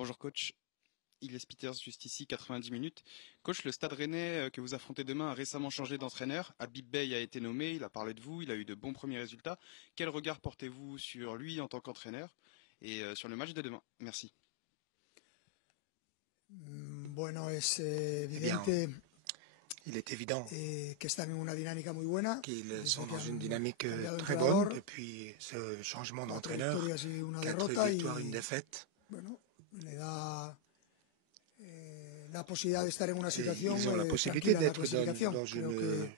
Bonjour coach, Ilyes Peters juste ici, 90 minutes. Coach, le Stade Rennais que vous affrontez demain a récemment changé d'entraîneur. Habib Beye a été nommé, il a parlé de vous, il a eu de bons premiers résultats. Quel regard portez-vous sur lui en tant qu'entraîneur et sur le match de demain? Merci. Bueno, es Eh bien, evidente il est évident que están en una dinámica muy buena. qu'ils sont Desde que dans une han dynamique cambiado de très bonne entrenador, depuis ce changement 4 d'entraîneur. victorias y una 4 derrota victoires, une y défaite. bueno, le da la posibilidad de estar en una Et situación ils ont la possibilité tranquila en la d'être clasificación. dans Creo une que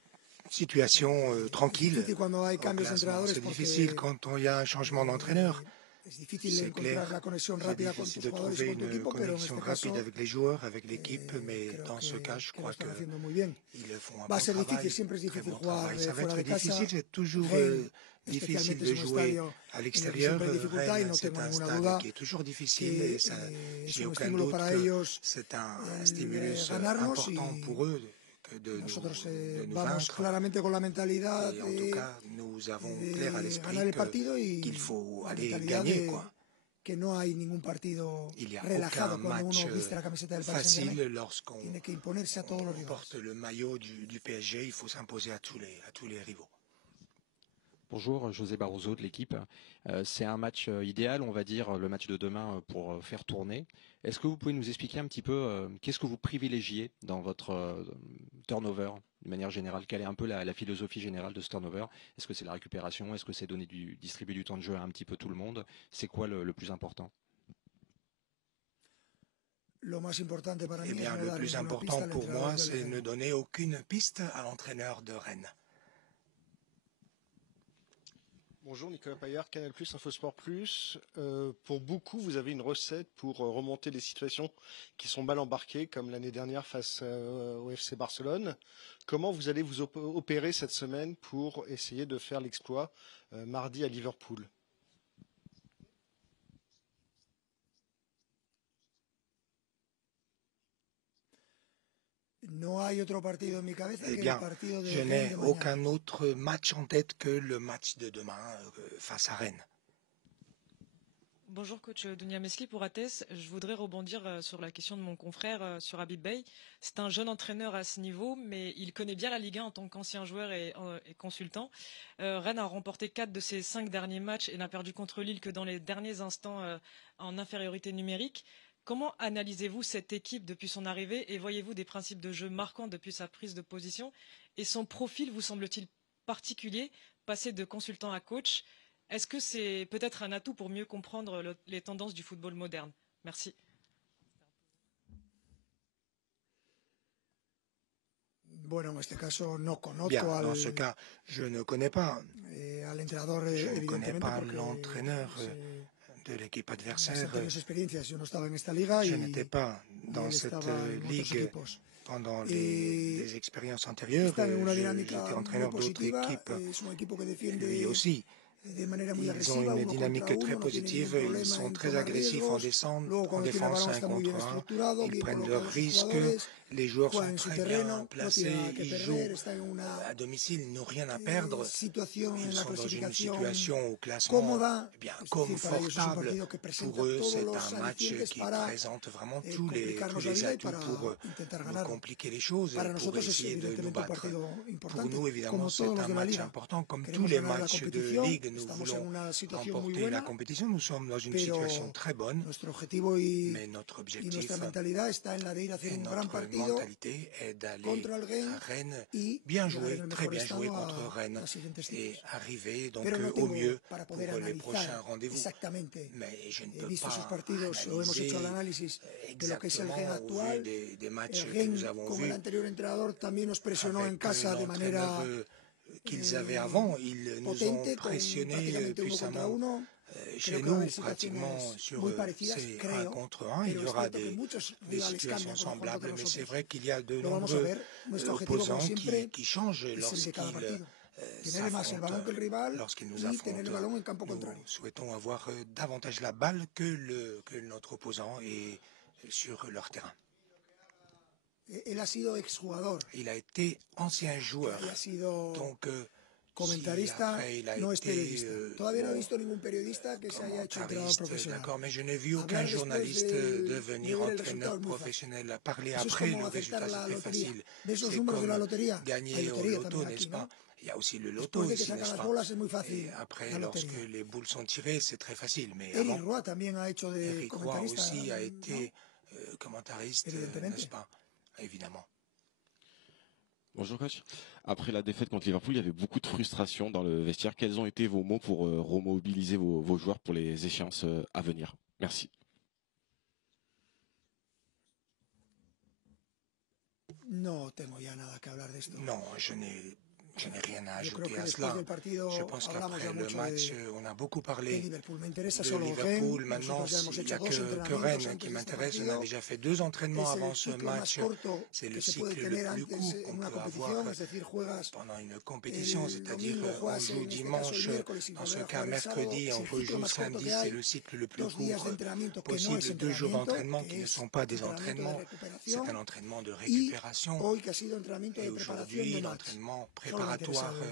situation es tranquille difícil cuando hay au cambios de classement. entrenadores C'est porque difficile quand il y a un changement d'entraîneur. es difícil C'est encontrar la clair, conexión c'est rápida con difficile tus de jugadores y trouver con tu une equipo, pero en connexion este rapide caso avec les joueurs, avec l'équipe, mais creo dans ce cas, je que lo crois están haciendo muy bien. qu'ils font un Va a bon ser difícil, travail, siempre es très difícil bon jugar travail. Ça va fuera être de casa. difficile, c'est toujours Rennes, difficile especialmente, de es un jouer estadio à en el que l'extérieur. siempre hay dificultad y Rennes, no c'est tengo un ninguna stade duda qui est toujours difficile et que ça, es j'ai un aucun estímulo doute para que ellos c'est un el stimulus ganarnos important y pour eux que de nosotros nous vamos vaincre. claramente con la mentalidad Et en tout cas, nous avons clair à de l'esprit ganar el partido qu'il y faut la aller mentalidad gagner, quoi. que no hay ningún partido Il n'y a relajado aucun cuando match uno viste la camiseta del Paris facile Saint-Germain. lorsqu'on Tiene que imponerse a todos los porte rivales. le maillot du PSG. Il faut s'imposer à tous les rivaux. Bonjour, José Barroso de l'équipe. C'est un match idéal, on va dire, le match de demain pour faire tourner. Est-ce que vous pouvez nous expliquer un petit peu qu'est-ce que vous privilégiez dans votre turnover de manière générale? Quelle est un peu la philosophie générale de ce turnover? Est-ce que c'est la récupération? Est-ce que c'est distribuer du temps de jeu à un petit peu tout le monde? C'est quoi le plus important? Eh bien, le plus important pour moi, c'est ne donner aucune piste à l'entraîneur de Rennes. Bonjour, Nicolas Paillard, Canal+, Infosport+. Pour beaucoup, vous avez une recette pour remonter des situations qui sont mal embarquées, comme l'année dernière face au FC Barcelone. Comment vous allez vous opérer cette semaine pour essayer de faire l'exploit mardi à Liverpool? Eh bien, je n'ai aucun autre match en tête que le match de demain face à Rennes. Bonjour coach Dunia Mesli pour Athès. Je voudrais rebondir sur la question de mon confrère sur Habib Beye. C'est un jeune entraîneur à ce niveau, mais il connaît bien la Ligue 1 en tant qu'ancien joueur et consultant. Rennes a remporté 4 de ses 5 derniers matchs et n'a perdu contre Lille que dans les derniers instants en infériorité numérique. Comment analysez-vous cette équipe depuis son arrivée et voyez-vous des principes de jeu marquants depuis sa prise de position? Et son profil vous semble-t-il particulier, passer de consultant à coach? Est-ce que c'est peut-être un atout pour mieux comprendre les tendances du football moderne? Merci. Bueno, en este caso no conozco Bien, dans ce cas, je ne connais pas. al entrenador, Je ne connais evidentemente, pas porque l'entraîneur de l'équipe las adversaire. anteriores experiencias yo no estaba en esta liga Je n'étais pas dans él cette estaba en otros ligue equipos. pendant les expériences antérieures. Están en una J'étais dinámica muy entraîneur d'autres positiva, équipes, es un equipo que defiende lui aussi. de manera muy Ils ont agresiva, une uno dynamique contra très uno, no tiene ningún positive, ils problema sont en très tomar agressifs riesgos. Luego cuando tiene el défense balón 1 está muy bien contre 1. estructurado, Ils bien prennent colocados leurs sus risques, jugadores, les joueurs juegan sont en su très terreno, bien no placés, tiene nada que ils perder, jouent está en una à domicile, ils n'ont rien à perdre. situación en Ils la sont dans une clasificación situation au classement cómoda, eh bien, es decir, para ellos es un confortable. partido que presenta Pour eux, todos c'est los un match alicientes qui para présente vraiment tous complicarnos la les vida y atouts para pour intentar nous ganarlo. compliquer les choses et Para pour nosotros es essayer de nous evidentemente un battre. partido Pour importante, nous, évidemment, como c'est todos los un de la match liga. important. Comme tous Queremos les ganar la matchs de competición, Ligue, nous estamos en voulons una situación muy remporter la buena, compétition. Nous sommes dans une pero situation très bonne, nuestro objetivo mais notre y objectif nuestra mentalidad está en la de ir a hacer et un gran notre partido mentalité est d'aller contra el à Rennes Rennes, y bien llegar en jouer, el très mejor bien jouer estado contre a Rennes las siguientes et citas. arriver donc Pero no au tengo, mieux para pour poder les prochains analizar rendez-vous. exactamente, Mais je ne he peux visto sus pas partidos o hemos hecho el análisis de lo que es el exactement Rennes au vu actual. des matchs El que nous Rennes, avons con el vus anterior entrenador, también nos presionó en avec casa de l'entraîneur manera qu'ils avaient avant. Ils nous ont potente, con pressionnés prácticamente uno contra puissamment uno. chez Creo que va a nous, haber pratiquement situaciones sur muy parecidas, ces 1 creo, contre 1. Il pero y es aura cierto que muchos des rivales situations cambian cuando juegan semblables, contra mais c'est nosotros. vrai qu'il y a de Lo vamos a nombreux ver. Nuestro objetivo, como opposants siempre, qui changent es el de cada partido. Tener más el s'affrontent, balón que el rival lorsqu'ils nous y tener el affrontent. balón en campo Nous contrario. souhaitons avoir davantage la balle que notre opposant et sur leur terrain. Él ha sido exjugador. Il a été ancien joueur, Haya sido donc comentarista, no es periodista. Todavía no he visto ningún periodista que se haya hecho entrenador profesional. D'accord, mais je n'ai vu aucun journaliste devenir entraîneur professionnel. Parler après le résultat, c'est très facile. C'est comme gagner au loto, n'est-ce pas? Il y a aussi le loto ici, n'est-ce pas? Et après, lorsque les boules sont tirées, c'est très facile. Mais Eric Roy también ha hecho de Eric Roy comentarista, aussi a ¿no? été commentariste, n'est-ce pas? Évidemment. Bonjour coach. Après la défaite contre Liverpool, il y avait beaucoup de frustration dans le vestiaire. Quels ont été vos mots pour remobiliser vos joueurs pour les échéances à venir? Merci. No tengo ya nada que hablar de esto. Non, je n'ai rien à ajouter à cela. Je pense qu'après le match, on a beaucoup parlé de Liverpool. Maintenant, il n'y a que Rennes qui m'intéresse. On a déjà fait 2 entraînements avant ce match. C'est le cycle le plus court qu'on peut avoir pendant une compétition, c'est-à-dire on joue dimanche, dans ce cas mercredi, on rejoue samedi. C'est le cycle le plus court possible. 2 jours d'entraînement qui ne sont pas des entraînements. C'est un entraînement de récupération. Et aujourd'hui, l'entraînement préparatoire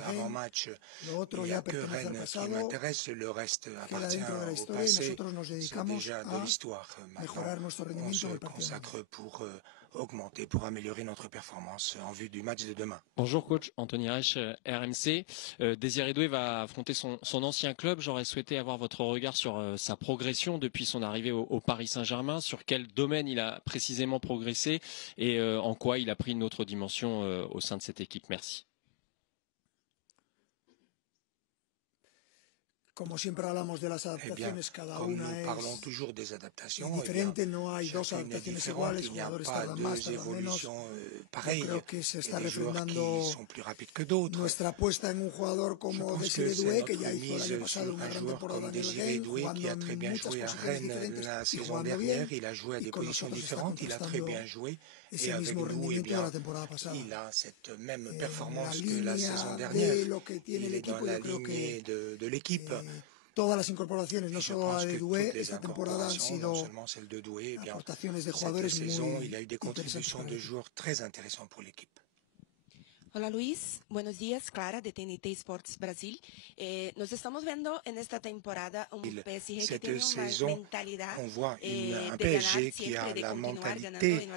avant match, il n'y a que Rennes qui m'intéresse, le reste appartient au passé, c'est déjà de l'histoire. Maintenant, on se consacre pour augmenter, pour améliorer notre performance en vue du match de demain. Bonjour coach, Anthony Reich, RMC. Désiré Doué va affronter son ancien club. J'aurais souhaité avoir votre regard sur sa progression depuis son arrivée au Paris Saint-Germain, sur quel domaine il a précisément progressé et en quoi il a pris une autre dimension au sein de cette équipe. Merci. Como siempre hablamos de las adaptaciones, cada comme una nous es parlons toujours des adaptations, diferente, no hay dos adaptaciones iguales, il n'y a jugadores pas tardan más, 2 tardan menos. évolutions pareilles. Yo creo que se está Il y a des joueurs refrendando qui sont plus rapides que d'autres. nuestra apuesta en un jugador como Désiré Doué, que ya hizo el año pasado una gran temporada a nivel Désiré Doué, qui a jugando très en bien muchas joué à posiciones Rennes diferentes la y saison jugando bien, dernière. Il a joué à y des con positions nosotros está différentes. Il a très bien joué. ese Et avec mismo nous, rendimiento de bien, la temporada pasada. il a cette même La performance que la saison línea dernière. de lo que tiene el Il est dans equipo, la yo creo lignée que de l'équipe. todas las incorporaciones, no solo la de Doué, esta temporada han sido aportaciones de jugadores muy il y a eu des contributions de joueurs très intéressants pour l'équipe. Hola Luis, buenos días, Clara de TNT Sports Brasil. Nos estamos viendo en esta temporada un PSG que tiene una mentalidad un PSG qui a la mentalité,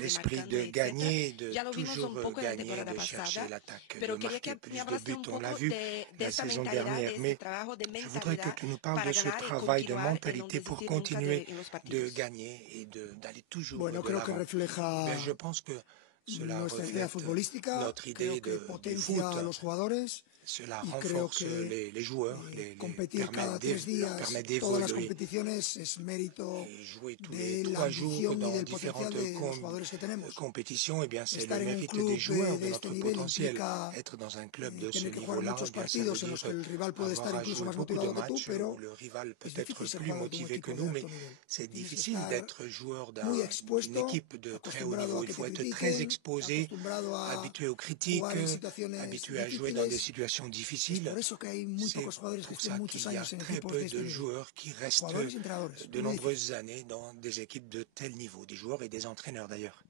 l'esprit de gagner, de toujours gagner, de chercher l'attaque, de marquer plus de buts. On l'a vu la saison dernière, mais je voudrais que tu nous parles de ce travail de mentalité pour continuer de gagner et d'aller toujours de l'avant. Je pense que cela reflète notre idée de foot. Cela renforce les joueurs, leur permet d'évoluer et jouer tous les 3 jours dans différentes compétitions. Et bien, c'est le mérite des joueurs, de notre potentiel. Être dans un club de ce niveau-là, bien, ça veut dire avoir à jouer beaucoup de matchs où le rival peut être plus motivé que nous, mais c'est difficile d'être joueur d'une équipe de très haut niveau. Il faut être très exposé, habitué aux critiques, habitué à jouer dans des situations difficiles. C'est pour ça qu'il y a très peu de joueurs qui restent de nombreuses années dans des équipes de tel niveau, des joueurs et des entraîneurs d'ailleurs.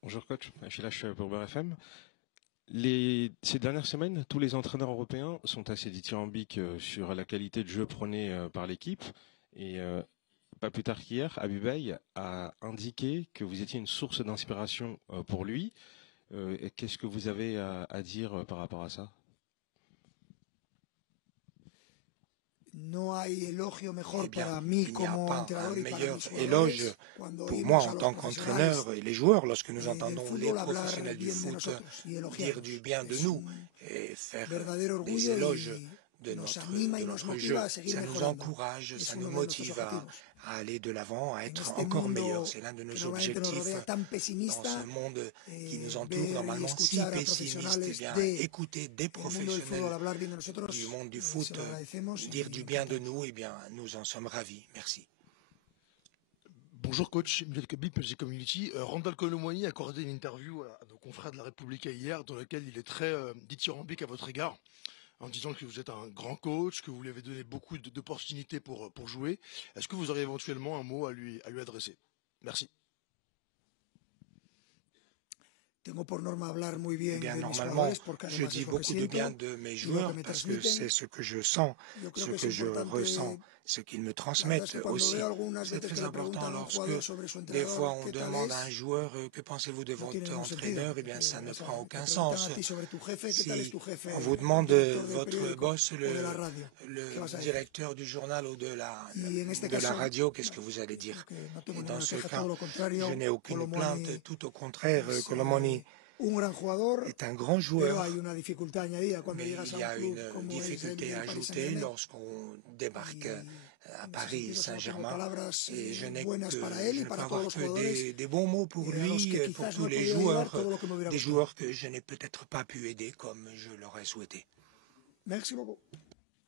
Bonjour coach, Achille pour BRFM. Ces dernières semaines, tous les entraîneurs européens sont assez dithyrambiques sur la qualité de jeu prônée par l'équipe. Et pas plus tard qu'hier, Habib a indiqué que vous étiez une source d'inspiration pour lui. Qu'est-ce que vous avez à dire par rapport à ça? Il n'y a pas un meilleur éloge pour moi en tant qu'entraîneur et les joueurs lorsque nous entendons les professionnels du foot dire du bien de nous et faire des éloges de notre jeu. Ça nous encourage, ça nous motive à aller de l'avant, à être encore meilleur. C'est l'un de nos objectifs dans ce monde qui nous entoure normalement si pessimiste. Eh bien, écouter des professionnels du monde du foot dire du bien de nous, eh bien, nous en sommes ravis. Merci. Bonjour coach, Michel Kabib, PSG Community. Randall Colomwani a accordé une interview à nos confrères de la République hier dans laquelle il est très dithyrambique à votre égard, en disant que vous êtes un grand coach, que vous lui avez donné beaucoup d'opportunités pour jouer. Est-ce que vous auriez éventuellement un mot à lui adresser? Merci. Bien, normalement, je dis beaucoup de bien de mes joueurs parce que c'est ce que je sens, ce que je ressens, ce qu'ils me transmettent aussi. C'est très important lorsque des fois on demande à un joueur que pensez-vous de votre entraîneur, eh bien ça ne prend aucun sens. Si on vous demande votre boss, le directeur du journal ou de la radio, qu'est-ce que vous allez dire? Et dans ce cas, je n'ai aucune plainte, tout au contraire, Colomoni est un grand joueur, mais il y a une difficulté ajoutée lorsqu'on débarque à Paris Saint-Germain et je ne peux avoir que des bons mots pour lui, pour tous les joueurs, des joueurs que je n'ai peut-être pas pu aider comme je l'aurais souhaité. Merci beaucoup.